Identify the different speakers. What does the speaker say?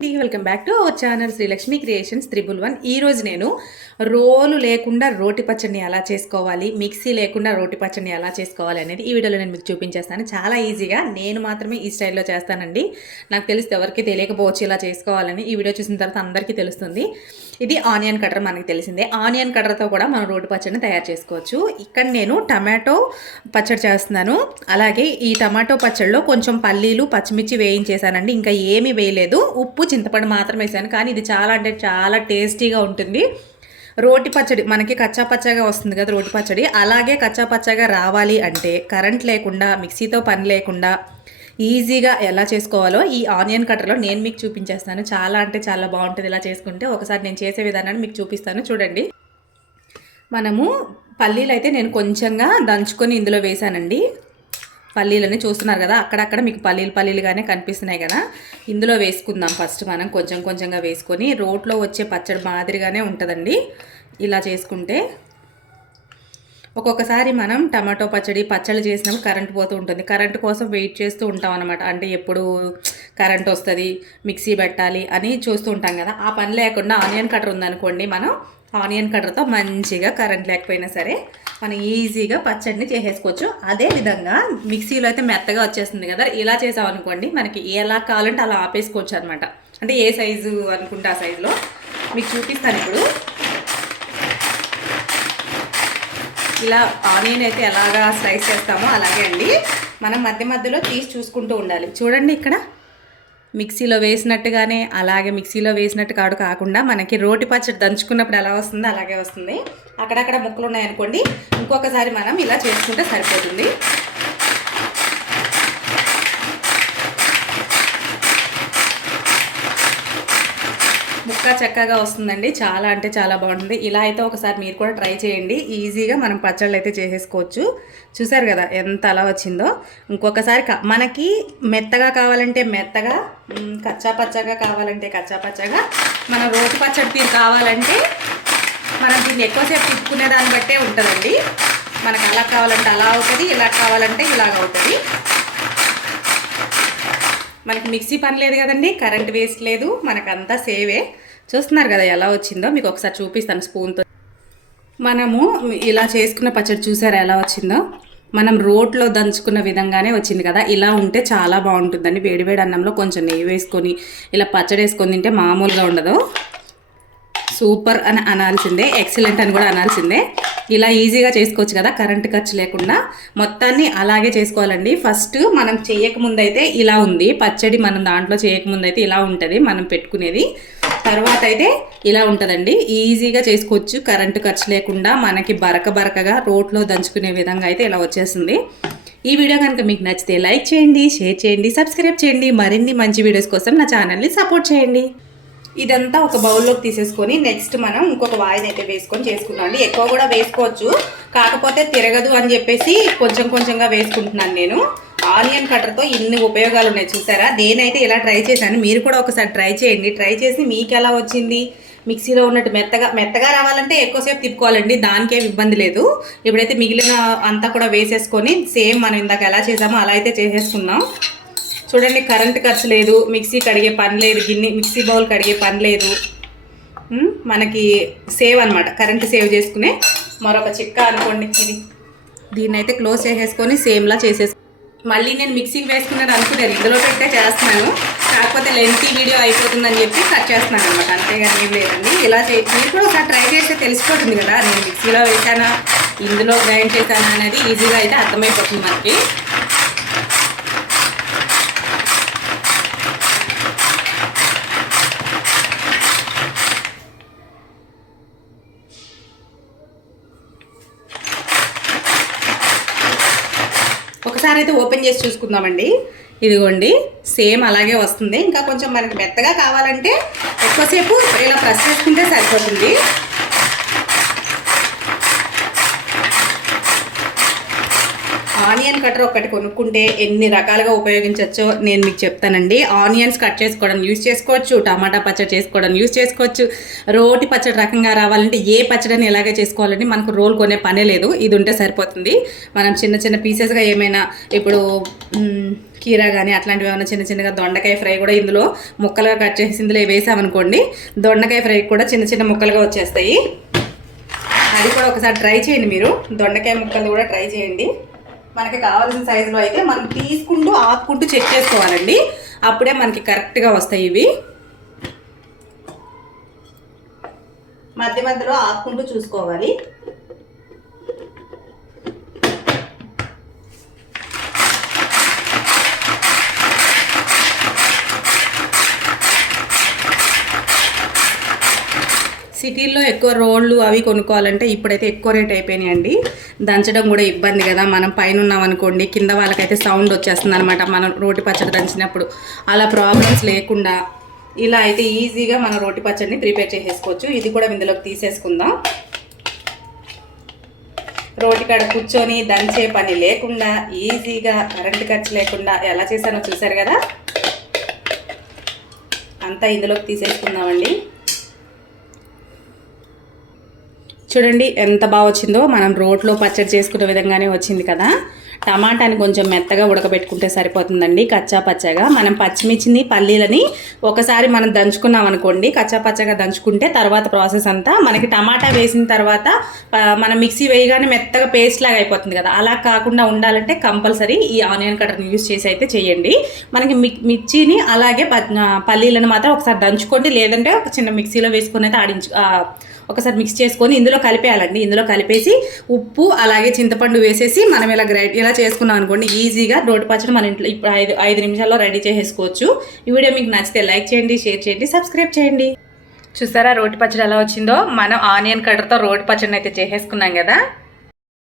Speaker 1: Welcome back to our channel Srilakshmi creations triple one. ఈ రోజు నేను రోలు లేకుండా రోటి పచ్చడిని ఎలా చేసుకోవాలి మిక్సీ లేకుండా రోటి పచ్చడిని ఎలా చేసుకోవాలి అనేది ఈ వీడియోలో నేను మీకు చూపించేస్తాను. చాలా ఈజీగా నేను మాత్రమే ఈ స్టైల్లో చేస్తానండి. నాకు తెలిస్తే ఎవరికి తెలియకపోవచ్చు ఇలా చేసుకోవాలని. ఈ వీడియో చూసిన తర్వాత అందరికీ తెలుస్తుంది. ఇది ఆనియన్ కటర్ మనకి తెలిసిందే. ఆనియన్ కటర్తో కూడా మనం రోటి పచ్చడిని తయారు చేసుకోవచ్చు. ఇక్కడ నేను టమాటో పచ్చడి చేస్తున్నాను. అలాగే ఈ టమాటో పచ్చడిలో కొంచెం పల్లీలు పచ్చిమిర్చి వేయించేసానండి ఇంకా ఏమీ వేయలేదు. ఉప్పు చింతపండు మాత్రం వేసాను. కానీ ఇది చాలా అంటే చాలా టేస్టీగా ఉంటుంది. రోటి పచ్చడి మనకి కచ్చా పచ్చగా వస్తుంది కదా రోటి పచ్చడి అలాగే కచ్చా పచ్చగా రావాలి అంటే కరెంట్ లేకుండా మిక్సీతో పని లేకుండా ఈజీగా ఎలా చేసుకోవాలో ఈ ఆనియన్ కట్టర్లో నేను మీకు చూపించేస్తాను. చాలా అంటే చాలా బాగుంటుంది ఇలా చేసుకుంటే. ఒకసారి నేను చేసే విధానాన్ని మీకు చూపిస్తాను. చూడండి. మనము పల్లీలు అయితే నేను కొంచెంగా దంచుకొని ఇందులో వేసానండి పల్లీలని చూస్తున్నారు కదా అక్కడక్కడ మీకు పల్లీలు పల్లీలుగానే కనిపిస్తున్నాయి కదా. ఇందులో వేసుకుందాం ఫస్ట్ మనం కొంచెం కొంచెంగా వేసుకొని. రోట్లో వచ్చే పచ్చడి మాదిరిగానే ఉంటుందండి. ఇలా చేసుకుంటే ఒక్కొక్కసారి మనం టమాటో పచ్చడి పచ్చడి చేసినప్పుడు కరెంట్ పోతూ ఉంటుంది. కరెంట్ కోసం వెయిట్ చేస్తూ ఉంటాం అనమాట అంటే ఎప్పుడు కరెంట్ వస్తుంది మిక్సీ పెట్టాలి అని చూస్తూ ఉంటాం కదా. ఆ పని లేకుండా ఆనియన్ కటర్ ఉందనుకోండి మనం ఆనియన్ కట్టర్తో మంచిగా కరెంట్ లేకపోయినా సరే మనం ఈజీగా పచ్చడిని చేసేసుకోవచ్చు. అదే విధంగా మిక్సీలో అయితే మెత్తగా వచ్చేస్తుంది కదా ఇలా చేసామనుకోండి మనకి ఎలా కావాలంటే అలా ఆపేసుకోవచ్చు అనమాట అంటే ఏ సైజు అనుకుంటే ఆ సైజులో? మీకు చూపిస్తాను ఇప్పుడు. ఇలా ఆనియన్ అయితే ఎలాగా స్లైస్ చేస్తామో అలాగే అండి. మనం మధ్య మధ్యలో తీసి చూసుకుంటూ ఉండాలి. చూడండి ఇక్కడ. మిక్సీలో వేసినట్టుగానే అలాగే మిక్సీలో వేసినట్టు కాడు కాకుండా మనకి రోటి పచ్చడి దంచుకున్నప్పుడు ఎలా వస్తుందో అలాగే వస్తుంది. అక్కడక్కడ ముక్కలు ఉన్నాయనుకోండి ఇంకొకసారి మనం ఇలా చేసుకుంటే సరిపోతుంది. ముక్క చక్కగా వస్తుందండి. చాలా అంటే చాలా బాగుంటుంది. ఇలా అయితే ఒకసారి మీరు కూడా ట్రై చేయండి. ఈజీగా మనం పచ్చళ్ళు అయితే చేసేసుకోవచ్చు. చూసారు కదా ఎంత అలా వచ్చిందో. ఇంకొకసారి మనకి మెత్తగా కావాలంటే మెత్తగా కచ్చా పచ్చగా కావాలంటే కచ్చా పచ్చగా మన రోటి పచ్చడి తీరు కావాలంటే మనం దీన్ని ఎక్కువసేపు తిప్పుకునే దాన్ని బట్టే ఉంటుందండి. మనకు అలా కావాలంటే అలా అవుతుంది ఇలా కావాలంటే ఇలాగ అవుతుంది. మనకి మిక్సీ పని లేదు కదండి. కరెంట్ వేస్ట్ లేదు. మనకంతా సేవే. చూస్తున్నారు కదా ఎలా వచ్చిందో మీకు ఒకసారి చూపిస్తాను స్పూన్తో. మనము ఇలా చేసుకున్న పచ్చడి చూసారా ఎలా వచ్చిందో? మనం రోట్లో దంచుకున్న విధంగానే వచ్చింది కదా. ఇలా ఉంటే చాలా బాగుంటుందండి. వేడివేడి అన్నంలో కొంచెం నెయ్యి వేసుకొని ఇలా పచ్చడి వేసుకొని తింటే మామూలుగా ఉండదు. సూపర్ అని అనాల్సిందే. ఎక్సలెంట్ అని కూడా అనాల్సిందే. ఇలా ఈజీగా చేసుకోవచ్చు కదా. కరెంట్ ఖర్చు లేకుండా మొత్తాన్ని అలాగే చేసుకోవాలండి. ఫస్ట్ మనం చేయకముందు అయితే ఇలా ఉంది. పచ్చడి మనం దాంట్లో చేయకముందు అయితే ఇలా ఉంటుంది. మనం పెట్టుకునేది తర్వాత అయితే ఇలా ఉంటుందండి. ఈజీగా చేసుకోవచ్చు. కరెంటు ఖర్చు లేకుండా మనకి బరక బరకగా రోట్లో దంచుకునే విధంగా అయితే ఇలా వచ్చేస్తుంది ఈ వీడియో కనుక మీకు నచ్చితే లైక్ చేయండి షేర్ చేయండి సబ్స్క్రైబ్ చేయండి. మరిన్ని మంచి వీడియోస్ కోసం నా ఛానల్ని సపోర్ట్ చేయండి. ఇదంతా ఒక బౌల్లోకి తీసేసుకొని నెక్స్ట్ మనం ఇంకొక వాయిని అయితే వేసుకొని చేసుకున్నాం అండి. ఎక్కువ కూడా వేసుకోవచ్చు. కాకపోతే తిరగదు అని చెప్పేసి కొంచెం కొంచెంగా వేసుకుంటున్నాను నేను. ఆనియన్ కట్టర్తో ఇన్ని ఉపయోగాలు ఉన్నాయి చూసారా? నేనైతే ఇలా ట్రై చేశాను మీరు కూడా ఒకసారి ట్రై చేయండి. ట్రై చేసి మీకు ఎలా వచ్చింది? మిక్సీలో ఉన్నట్టు మెత్తగా మెత్తగా రావాలంటే ఎక్కువసేపు తిప్పుకోవాలండి. దానికేం ఇబ్బంది లేదు. ఇప్పుడైతే మిగిలిన అంతా కూడా వేసేసుకొని సేమ్ మనం ఇందాక ఎలా చేసామో అలా అయితే చేసేసుకుందాం. చూడండి కరెంట్ ఖర్చు లేదు. మిక్సీ కడిగే పని లేదు. గిన్నె మిక్సీ బౌల్ కడిగే పని లేదు. మనకి సేవ్ అనమాట కరెంట్ సేవ్ చేసుకునే మరొక చిక్క అనుకోండి ఇది. దీన్ని అయితే క్లోజ్ చేసేసుకొని సేమ్లా చేసేసు మళ్ళీ నేను మిక్సీకి వేసుకున్నది అనుకున్నాను ఇందులో పెట్టే చేస్తున్నాను. కాకపోతే లెంతీ వీడియో అయిపోతుందని చెప్పి కట్ చేస్తున్నాను అనమాట అంతేగాని ఏం లేదండి. ఇలా చే మీరు కూడా ఒకసారి ట్రై చేస్తే తెలిసిపోతుంది కదా. నేను మిక్సీలో వేసానా ఇందులో గ్రైండ్ చేశానా? అనేది ఈజీగా అయితే అర్థమైపోతుంది మనకి. ఒకసారి అయితే ఓపెన్ చేసి చూసుకుందామండి. ఇదిగోండి సేమ్ అలాగే వస్తుంది. ఇంకా కొంచెం మనకి మెత్తగా కావాలంటే ఎక్కువసేపు ఇలా ప్రెస్ చేసుకుంటే సరిపోతుంది. ఆనియన్ కటర్ ఒకటి కొనుక్కుంటే ఎన్ని రకాలుగా ఉపయోగించవచ్చో నేను మీకు చెప్తానండి. ఆనియన్స్ కట్ చేసుకోవడం యూస్ చేసుకోవచ్చు. టమాటా పచ్చడి చేసుకోవడం యూస్ చేసుకోవచ్చు. రోటి పచ్చడి రకంగా రావాలంటే ఏ పచ్చడిని ఎలాగే చేసుకోవాలంటే మనకు రోల్ కొనే పనే లేదు. ఇది ఉంటే సరిపోతుంది. మనం చిన్న చిన్న పీసెస్గా ఏమైనా ఇప్పుడు కీరా కానీ అట్లాంటివి ఏమైనా చిన్న చిన్నగా దొండకాయ ఫ్రై కూడా ఇందులో ముక్కలుగా కట్ చేసి ఇందులో వేసామనుకోండి దొండకాయ ఫ్రై కూడా చిన్న చిన్న ముక్కలుగా వచ్చేస్తాయి. అది కూడా ఒకసారి ట్రై చేయండి మీరు. దొండకాయ ముక్కలు కూడా ట్రై చేయండి. మనకి కావాల్సిన సైజులో అయితే మనం తీసుకుంటూ ఆపుకుంటూ చెక్ చేసుకోవాలండి. అప్పుడే మనకి కరెక్ట్గా వస్తాయి ఇవి. మధ్య మధ్యలో ఆపుకుంటూ చూసుకోవాలి. సిటీల్లో ఎక్కువ రోళ్ళు అవి కొనుక్కోవాలంటే ఇప్పుడైతే ఎక్కువ రేట్ అయిపోయినాయండి. దంచడం కూడా ఇబ్బంది కదా. మనం పైన ఉన్నాం అనుకోండి కింద వాళ్ళకైతే సౌండ్ వచ్చేస్తుంది అనమాట మనం రోటి పచ్చడి దంచినప్పుడు. అలా ప్రాబ్లమ్స్ లేకుండా ఇలా అయితే ఈజీగా మనం రోటి పచ్చడిని ప్రిపేర్ చేసేసుకోవచ్చు. ఇది కూడా ఇందులోకి తీసేసుకుందాం. రోటి కాడ కూర్చొని దంచే పని లేకుండా ఈజీగా కరెంట్ ఖర్చు లేకుండా ఎలా చేశానో చూసారు కదా? అంతా ఇందులోకి తీసేసుకుందామండి. చూడండి ఎంత బాగా వచ్చిందో. మనం రోట్లో పచ్చడి చేసుకునే విధంగానే వచ్చింది కదా. టమాటాని కొంచెం మెత్తగా ఉడకబెట్టుకుంటే సరిపోతుందండి కచ్చా పచ్చగా. మనం పచ్చిమిర్చిని పల్లీలని ఒకసారి మనం దంచుకున్నాం అనుకోండి కచ్చా పచ్చగా దంచుకుంటే తర్వాత ప్రాసెస్ అంతా మనకి టమాటా వేసిన తర్వాత మనం మిక్సీ వేయగానే మెత్తగా పేస్ట్ లాగా అయిపోతుంది కదా. అలా కాకుండా ఉండాలంటే కంపల్సరీ ఈ ఆనియన్ కటర్ని యూస్ చేసి అయితే చేయండి. మనకి మిక్ మిర్చిని అలాగే ప- పల్లీలను మాత్రం ఒకసారి దంచుకోండి. లేదంటే ఒక చిన్న మిక్సీలో వేసుకొని అయితే ఆడించు ఒకసారి మిక్స్ చేసుకొని ఇందులో కలిపేయాలండి. ఇందులో కలిపేసి ఉప్పు అలాగే చింతపండు వేసేసి మనం ఇలా గ్రైండ్ ఇలా చేసుకున్నాం అనుకోండి ఈజీగా రోడ్డు పచ్చడి మన ఇంట్లో ఇప్పుడు ఐదు ఐదు నిమిషాల్లో రెడీ చేసేసుకోవచ్చు. ఈ వీడియో మీకు నచ్చితే లైక్ చేయండి షేర్ చేయండి సబ్స్క్రైబ్ చేయండి. చూసారా రోటి పచ్చడి ఎలా వచ్చిందో? మనం ఆనియన్ కట్టర్తో రోటి పచ్చడిని అయితే చేసేసుకున్నాం కదా?